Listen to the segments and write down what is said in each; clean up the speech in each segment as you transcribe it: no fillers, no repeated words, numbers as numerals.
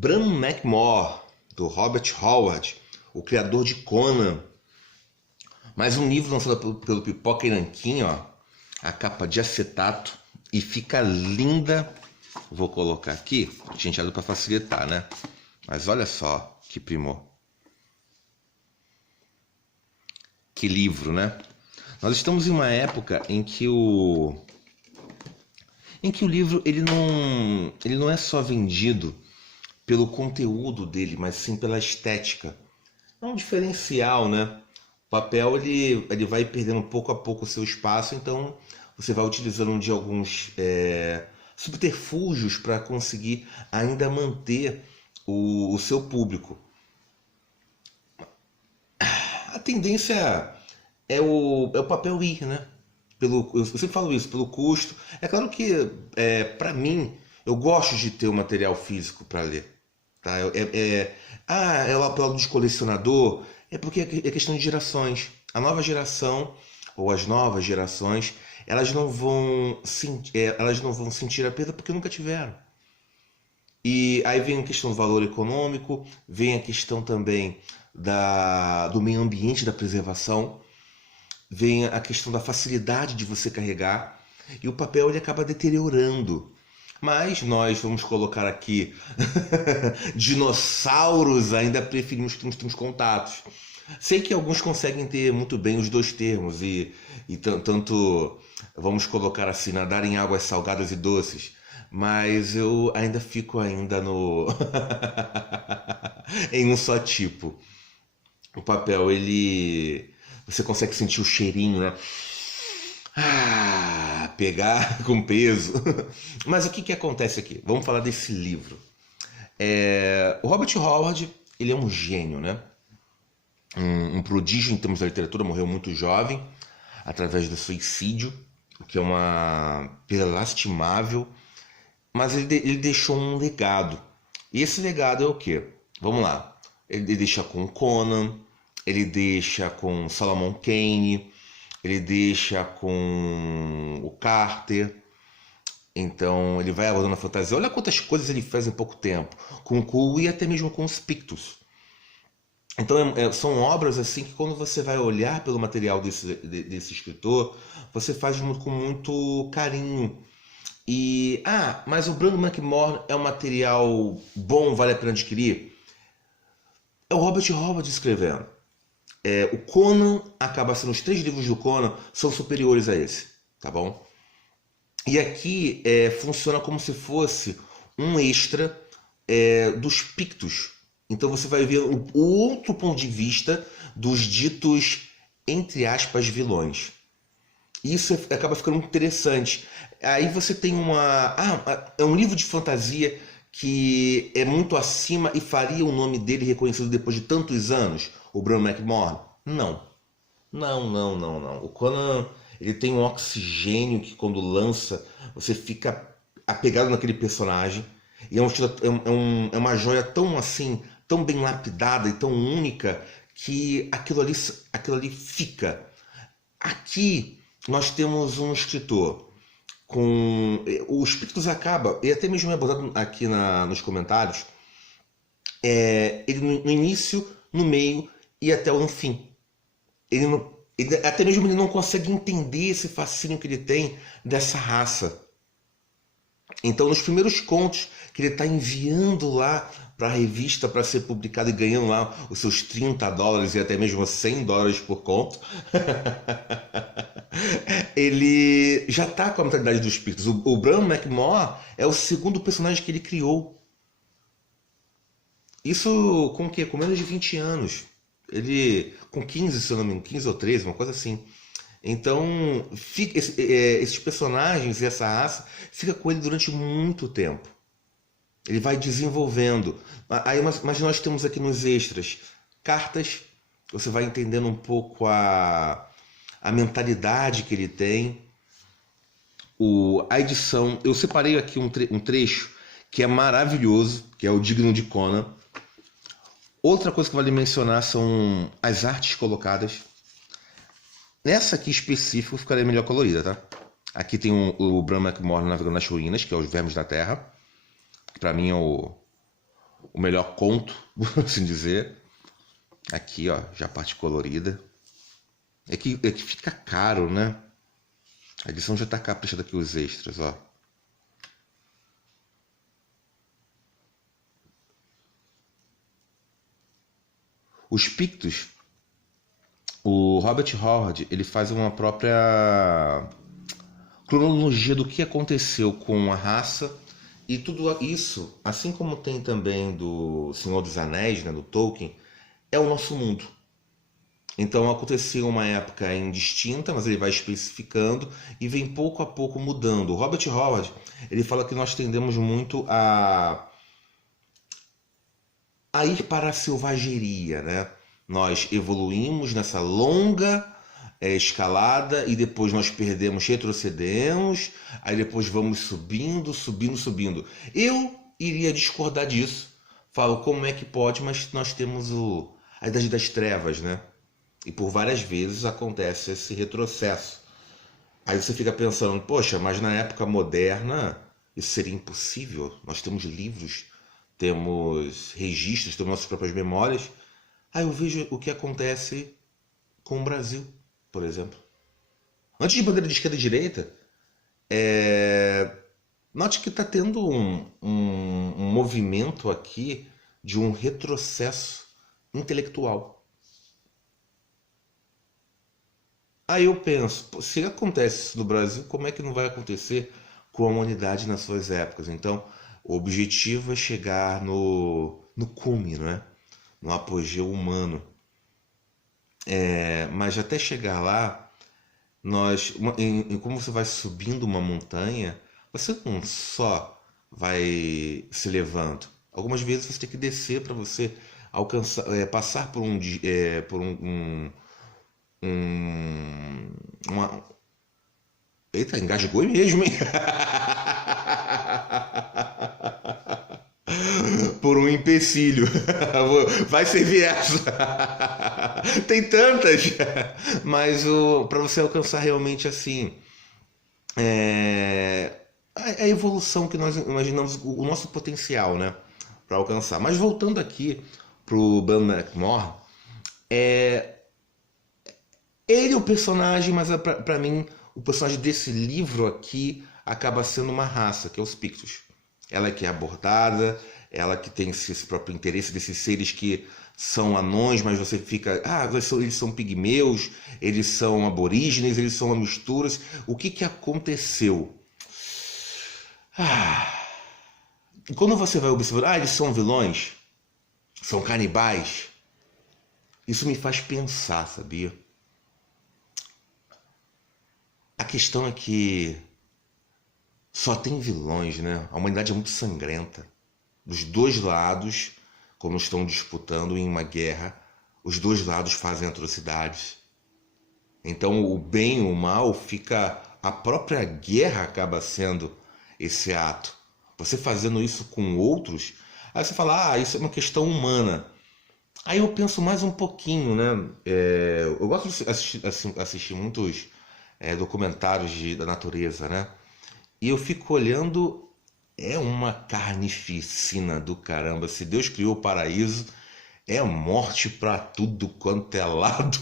Bram McMahon, do Robert Howard, o criador de Conan. Mais um livro lançado pelo Pipoca e Nanquim, ó. A capa de acetato e fica linda. Vou colocar aqui, tinteado para facilitar, né? Mas olha só que primor. Que livro, né? Nós estamos em uma época em que o livro ele não é só vendido pelo conteúdo dele, mas sim pela estética. É um diferencial, né? O papel ele vai perdendo pouco a pouco o seu espaço, então você vai utilizando de alguns subterfúgios para conseguir ainda manter o seu público. A tendência é o papel ir, né? Eu sempre falo isso, pelo custo. É claro que, para mim, eu gosto de ter o material físico para ler. Tá? É o apelo dos colecionador, é porque é questão de gerações. A nova geração, ou as novas gerações, elas não vão sentir a perda porque nunca tiveram. E aí vem a questão do valor econômico, vem a questão também do meio ambiente, da preservação, vem a questão da facilidade de você carregar, e o papel ele acaba deteriorando. Mas nós vamos colocar aqui dinossauros, ainda preferimos que temos contatos. Sei que alguns conseguem ter muito bem os dois termos, e tanto, vamos colocar assim, nadar em águas salgadas e doces, mas eu ainda fico no em um só tipo. O papel, você consegue sentir o cheirinho, né? Pegar com peso. Mas o que acontece aqui? Vamos falar desse livro. O Robert Howard, ele é um gênio, né? Um prodígio em termos da literatura, morreu muito jovem, através do suicídio, o que é uma perda lastimável, mas ele deixou um legado. E esse legado é o quê? Vamos lá. Ele deixa com Conan, ele deixa com Solomon Kane, ele deixa com o Carter. Então ele vai abordando a fantasia. Olha quantas coisas ele faz em pouco tempo. Com o Kuhl e até mesmo com os Pictos. Então são obras assim que quando você vai olhar pelo material desse escritor, você faz com muito carinho. Mas o Bram McMahon é um material bom, vale a pena adquirir? É o Robert Howard escrevendo. O Conan acaba sendo, os 3 livros do Conan são superiores a esse, tá bom? E aqui funciona como se fosse um extra dos Pictos. Então você vai ver o outro ponto de vista dos ditos, entre aspas, vilões. Isso acaba ficando muito interessante. Aí você tem é um livro de fantasia que é muito acima e faria o nome dele reconhecido depois de tantos anos, o Bram McMahon? Não. Não. O Conan, ele tem um oxigênio que quando lança, você fica apegado naquele personagem. E é uma joia tão assim, tão bem lapidada e tão única, que aquilo ali fica. Aqui nós temos um escritor com os Pictos acaba, e até mesmo é abordado aqui nos comentários, ele no início, no meio e até no fim. Até mesmo ele não consegue entender esse fascínio que ele tem dessa raça. Então, nos primeiros contos que ele está enviando lá para a revista para ser publicado e ganhando lá os seus $30 e até mesmo $100 por conto, ele já está com a mentalidade dos Pictos. O Bram McMahon é o segundo personagem que ele criou. Isso com o quê? Com menos de 20 anos. Ele, com 15, se eu não me engano, 15 ou 13, uma coisa assim. Então, esses personagens e essa raça fica com ele durante muito tempo. Ele vai desenvolvendo. Mas nós temos aqui nos extras cartas. Você vai entendendo um pouco a mentalidade que ele tem. A edição. Eu separei aqui um trecho que é maravilhoso, que é o Digno de Conan. Outra coisa que vale mencionar são as artes colocadas. Nessa aqui específico ficaria melhor colorida, tá? Aqui tem o Bram McMahon navegando nas ruínas, que é os Vermes da Terra. Que pra mim é o o melhor conto, por assim dizer. Aqui, ó, já a parte colorida. É que fica caro, né? A edição já tá caprichada aqui, os extras, ó. Os Pictos, o Robert Howard, ele faz uma própria cronologia do que aconteceu com a raça e tudo isso, assim como tem também do Senhor dos Anéis, né, do Tolkien, é o nosso mundo. Então aconteceu uma época indistinta, mas ele vai especificando e vem pouco a pouco mudando. O Robert Howard, ele fala que nós tendemos muito a ir para a selvageria, né? Nós evoluímos nessa longa escalada e depois nós perdemos, retrocedemos, aí depois vamos subindo, subindo, subindo. Eu iria discordar disso. Falo como é que pode, mas nós temos a Idade das Trevas, né? E por várias vezes acontece esse retrocesso. Aí você fica pensando, poxa, mas na época moderna isso seria impossível. Nós temos livros, temos registros, temos nossas próprias memórias. Aí eu vejo o que acontece com o Brasil, por exemplo. Antes de bandeira de esquerda e direita, note que está tendo um movimento aqui de um retrocesso intelectual. Aí eu penso, se acontece isso no Brasil, como é que não vai acontecer com a humanidade nas suas épocas? Então, o objetivo é chegar no cume, não é? No apogeu humano. Mas até chegar lá, como você vai subindo uma montanha, você não só vai se levando. Algumas vezes você tem que descer para você alcançar, passar por uma... Eita, engasgou mesmo, hein? Por um empecilho. Vai servir essa. Tem tantas. Mas para você alcançar realmente assim a evolução que nós imaginamos, o nosso potencial, né? Para alcançar. Mas voltando aqui pro Ben McMahon, ele é o personagem, mas para mim o personagem desse livro aqui acaba sendo uma raça, que é os Pictos. Ela que é abordada, ela que tem esse próprio interesse desses seres que são anões, mas você fica... eles são pigmeus, eles são aborígenes, eles são uma mistura. O que aconteceu? E quando você vai observar, eles são vilões, são canibais. Isso me faz pensar, sabia? A questão é que só tem vilões, né? A humanidade é muito sangrenta. Dos dois lados, quando estão disputando em uma guerra, os dois lados fazem atrocidades. Então o bem e o mal fica... A própria guerra acaba sendo esse ato. Você fazendo isso com outros, aí você fala, isso é uma questão humana. Aí eu penso mais um pouquinho, né? Eu gosto de assistir muitos documentários da natureza, né? E eu fico olhando, é uma carnificina do caramba. Se Deus criou o paraíso, é morte pra tudo quanto é lado.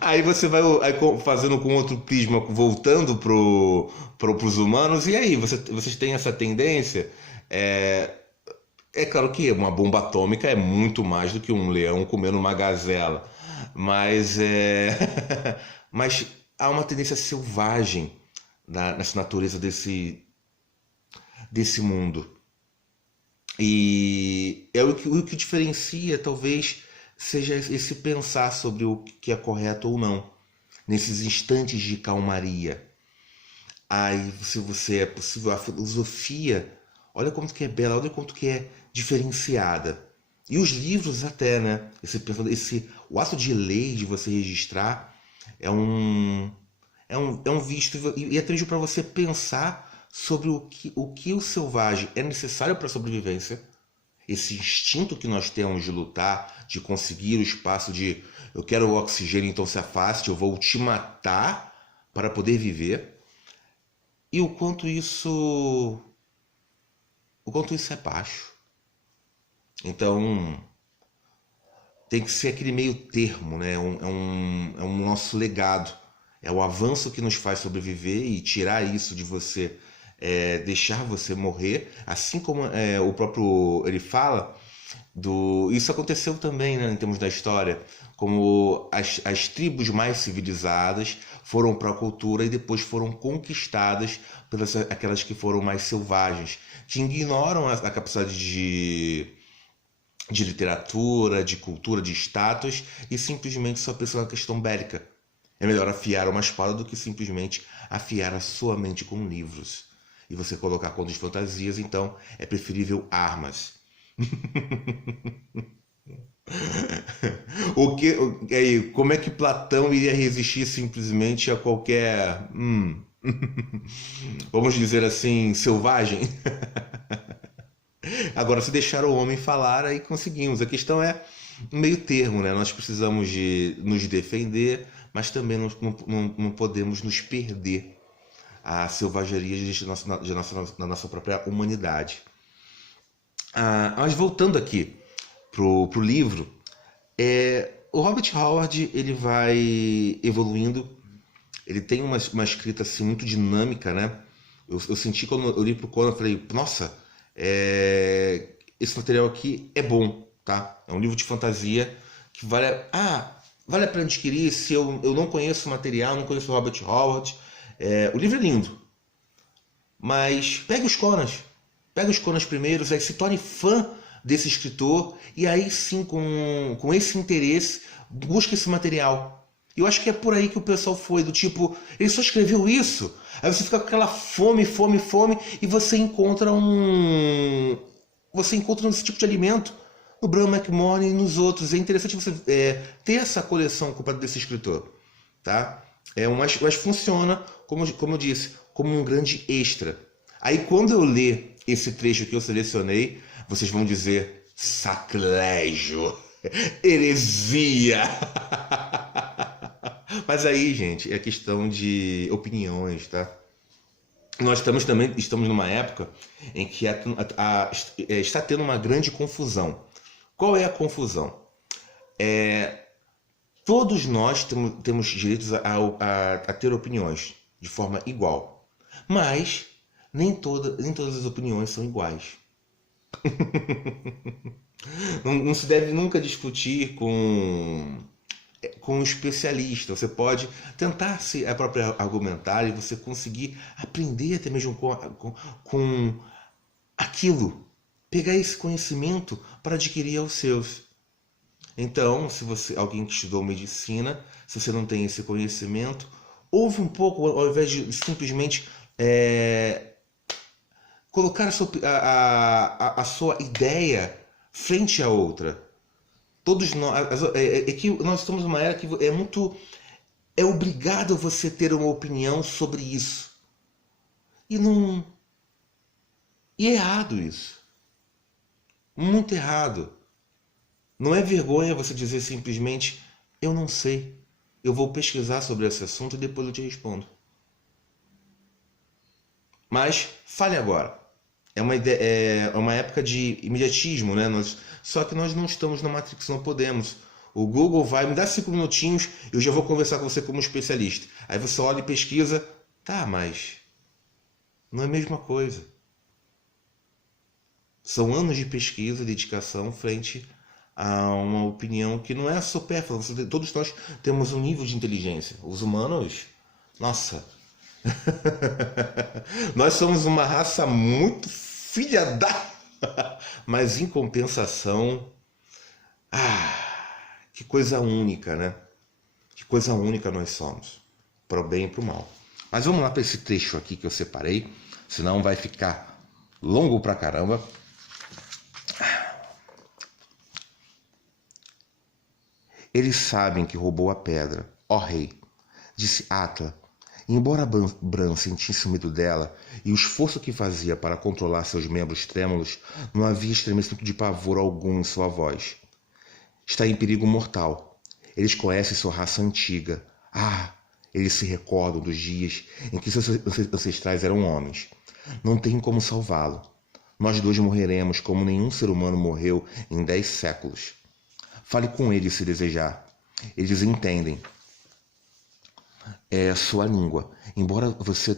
Aí você vai fazendo com outro prisma, voltando pros humanos, e aí, vocês têm essa tendência? É claro que uma bomba atômica é muito mais do que um leão comendo uma gazela, mas mas há uma tendência selvagem nessa natureza desse mundo. E é o que diferencia, talvez, seja esse pensar sobre o que é correto ou não, nesses instantes de calmaria. Aí, se você é possível, a filosofia, olha quanto que é bela, olha quanto que é diferenciada. E os livros até, né? O ato de lei, de você registrar, é um visto, e é também para você pensar sobre o que o selvagem é necessário para a sobrevivência. Esse instinto que nós temos de lutar, de conseguir o espaço de eu quero o oxigênio, então se afaste, eu vou te matar para poder viver. E o quanto isso o quanto isso é baixo. Então, tem que ser aquele meio termo, né? É um nosso legado. É o avanço que nos faz sobreviver e tirar isso de você, deixar você morrer. Assim como o próprio ele fala, isso aconteceu também, né, em termos da história, como as tribos mais civilizadas foram para a cultura e depois foram conquistadas pelas aquelas que foram mais selvagens, que ignoram a capacidade de literatura, de cultura, de status e simplesmente só pensam na questão bélica. É melhor afiar uma espada do que simplesmente afiar a sua mente com livros. E você colocar contos de fantasias, então é preferível armas. Como é que Platão iria resistir simplesmente a qualquer, vamos dizer assim, selvagem? Agora, se deixar o homem falar, aí conseguimos. A questão é um meio termo, né? Nós precisamos de nos defender, mas também não podemos nos perder a selvageria da nossa própria humanidade. Mas voltando aqui pro livro, o Robert Howard ele vai evoluindo, ele tem uma escrita assim, muito dinâmica, né? Eu senti quando eu li pro Conan, eu falei, nossa, esse material aqui é bom, tá? É um livro de fantasia que vale a pena adquirir. Se eu não conheço o material, não conheço o Robert Howard, o livro é lindo, mas pega os Conans primeiros, aí se torne fã desse escritor e aí sim, com esse interesse, busca esse material. Eu acho que é por aí que o pessoal foi, do tipo, ele só escreveu isso, aí você fica com aquela fome, e você encontra esse tipo de alimento no Brian McMorgan e nos outros. É interessante você ter essa coleção completa desse escritor, tá? Mas funciona, como eu disse, como um grande extra. Aí quando eu ler esse trecho que eu selecionei, vocês vão dizer sacrilégio, heresia. Mas aí, gente, é questão de opiniões, tá? Nós estamos numa época em que está tendo uma grande confusão. Qual é a confusão? Todos nós temos direitos a ter opiniões de forma igual, mas nem todas as opiniões são iguais. Não se deve nunca discutir com um especialista. Você pode tentar se a própria argumentar e você conseguir aprender até mesmo com aquilo, pegar esse conhecimento para adquirir aos seus. Então, se alguém que estudou medicina, se você não tem esse conhecimento, ouve um pouco, ao invés de simplesmente colocar a sua ideia frente à outra. Todos nós, que nós estamos numa era que é obrigado você ter uma opinião sobre isso. E é errado isso. Muito errado. Não é vergonha você dizer simplesmente, eu não sei, eu vou pesquisar sobre esse assunto e depois eu te respondo. Mas fale agora. É uma época de imediatismo, né? Só que nós não estamos na Matrix, não podemos. O Google vai me dar 5 minutinhos, eu já vou conversar com você como especialista. Aí você olha e pesquisa, tá, mas não é a mesma coisa. São anos de pesquisa e dedicação frente a uma opinião que não é supérflua. Todos nós temos um nível de inteligência. Os humanos, nossa, nós somos uma raça muito filha da... Mas em compensação, que coisa única, né? Que coisa única nós somos, para o bem e para o mal. Mas vamos lá para esse trecho aqui que eu separei, senão vai ficar longo pra caramba. Eles sabem que roubou a pedra, ó rei, disse Atla. Embora Bran sentisse o medo dela e o esforço que fazia para controlar seus membros trêmulos, não havia estremecimento de pavor algum em sua voz. Está em perigo mortal. Eles conhecem sua raça antiga. Eles se recordam dos dias em que seus ancestrais eram homens. Não tem como salvá-lo. Nós dois morreremos como nenhum ser humano morreu em 10 séculos. Fale com eles se desejar. Eles entendem sua língua, embora você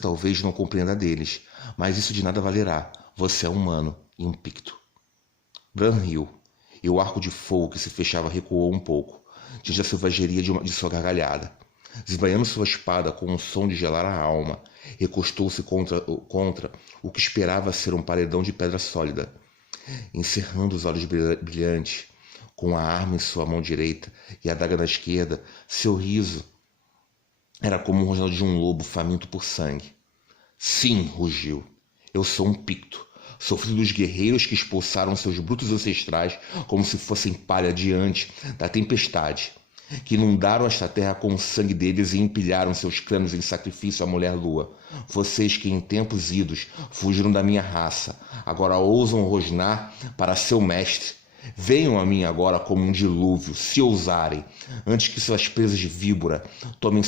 talvez não compreenda deles, mas isso de nada valerá. Você é humano e um picto. Bran riu, e o arco de fogo que se fechava recuou um pouco, diante da selvageria de sua gargalhada. Esbanhando sua espada com um som de gelar a alma, recostou-se contra o que esperava ser um paredão de pedra sólida, encerrando os olhos brilhantes, com a arma em sua mão direita e a adaga na esquerda. Seu riso era como o rosnado de um lobo faminto por sangue. Sim, rugiu. Eu sou um picto. Sou filho dos guerreiros que expulsaram seus brutos ancestrais como se fossem palha diante da tempestade, que inundaram esta terra com o sangue deles e empilharam seus crânios em sacrifício à mulher-lua. Vocês que em tempos idos fugiram da minha raça, agora ousam rosnar para seu mestre. Venham a mim agora como um dilúvio, se ousarem, antes que suas presas de víbora tomem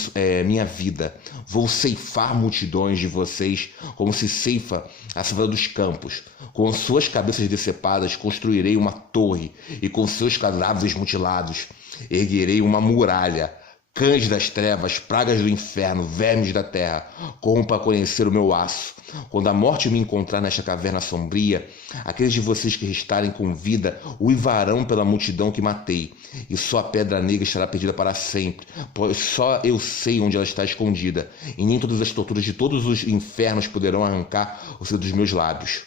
minha vida. Vou ceifar multidões de vocês como se ceifa a cevada dos campos. Com suas cabeças decepadas construirei uma torre, e com seus cadáveres mutilados erguerei uma muralha. Cães das trevas, pragas do inferno, vermes da terra, corram para conhecer o meu aço. Quando a morte me encontrar nesta caverna sombria, aqueles de vocês que restarem com vida uivarão pela multidão que matei, e só a pedra negra estará perdida para sempre, pois só eu sei onde ela está escondida, e nem todas as torturas de todos os infernos poderão arrancar o seu dos meus lábios.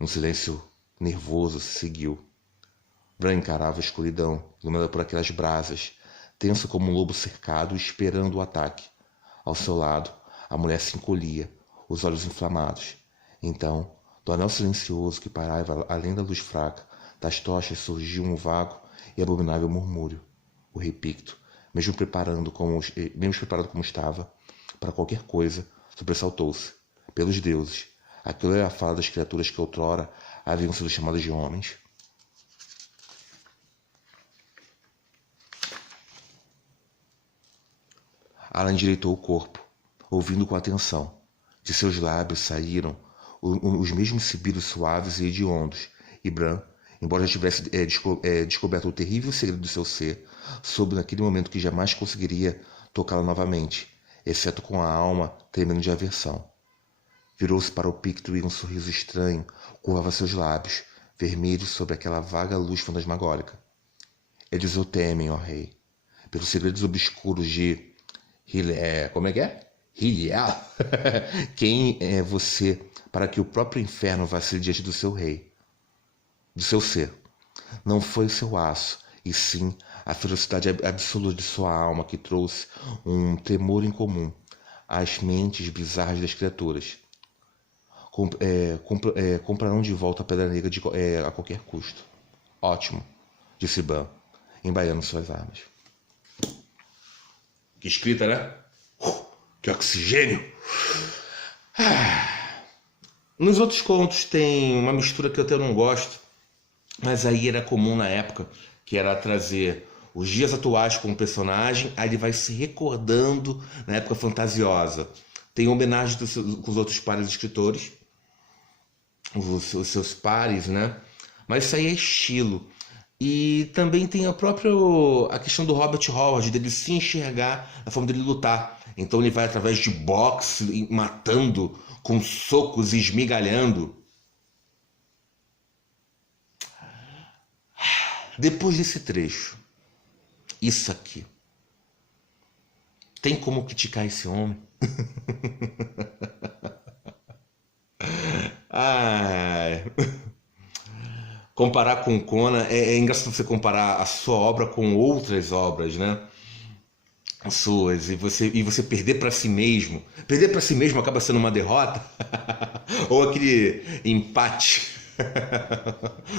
Um silêncio nervoso se seguiu. Bran encarava a escuridão, iluminada por aquelas brasas, tenso como um lobo cercado, esperando o ataque. Ao seu lado, a mulher se encolhia, os olhos inflamados. Então, do anel silencioso que pairava além da luz fraca das tochas, surgiu um vago e abominável murmúrio. O rei Picto, mesmo preparado como estava para qualquer coisa, sobressaltou-se. Pelos deuses, aquilo era a fala das criaturas que outrora haviam sido chamadas de homens. Alan endireitou o corpo, ouvindo com atenção. De seus lábios saíram os mesmos sibilos suaves e hediondos, e Bran, embora já tivesse descoberto o terrível segredo do seu ser, soube naquele momento que jamais conseguiria tocá-la novamente, exceto com a alma tremendo de aversão. Virou-se para o Picto e um sorriso estranho curvava seus lábios, vermelhos sob aquela vaga luz fantasmagórica. Eles o temem, ó rei, pelos segredos obscuros de... como é que é? Hiliel? Quem é você para que o próprio inferno vacile diante do seu rei? Do seu ser. Não foi o seu aço, e sim a ferocidade absoluta de sua alma que trouxe um temor incomum às mentes bizarras das criaturas. Comprarão de volta a Pedra Negra a qualquer custo. Ótimo, disse Bran, embaiando suas armas. Que escrita, né? Que oxigênio! Nos outros contos tem uma mistura que eu até não gosto, mas aí era comum na época, que era trazer os dias atuais com o personagem, aí ele vai se recordando na época fantasiosa. Tem homenagem com os outros pares escritores, os seus pares, né? Mas isso aí é estilo. E também tem a questão do Robert Howard, dele se enxergar na forma dele lutar. Então ele vai através de boxe, matando com socos e esmigalhando. Depois desse trecho, isso aqui, tem como criticar esse homem? Ai... Comparar com Conan, é engraçado você comparar a sua obra com outras obras, né? Suas, e você perder para si mesmo. Perder para si mesmo acaba sendo uma derrota? Ou aquele empate?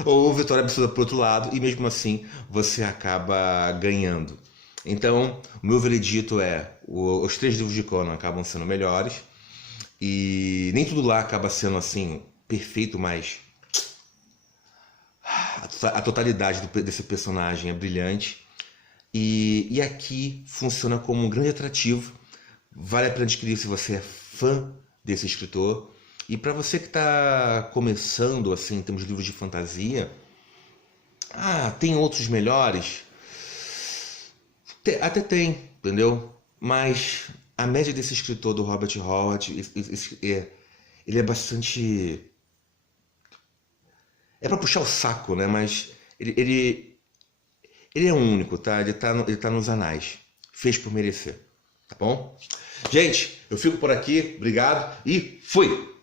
Ou vitória absoluta para o outro lado, e mesmo assim você acaba ganhando. Então, o meu veredito é: os 3 livros de Conan acabam sendo melhores, e nem tudo lá acaba sendo assim perfeito, mas a totalidade desse personagem é brilhante, e aqui funciona como um grande atrativo. Vale a pena adquirir se você é fã desse escritor, E para você que está começando assim, em termos de livros de fantasia, tem outros melhores? Até tem, entendeu? Mas a média desse escritor, do Robert Howard, ele é bastante... É para puxar o saco, né? Mas ele é único, tá? Ele tá nos anais. Fez por merecer, tá bom? Gente, eu fico por aqui. Obrigado e fui!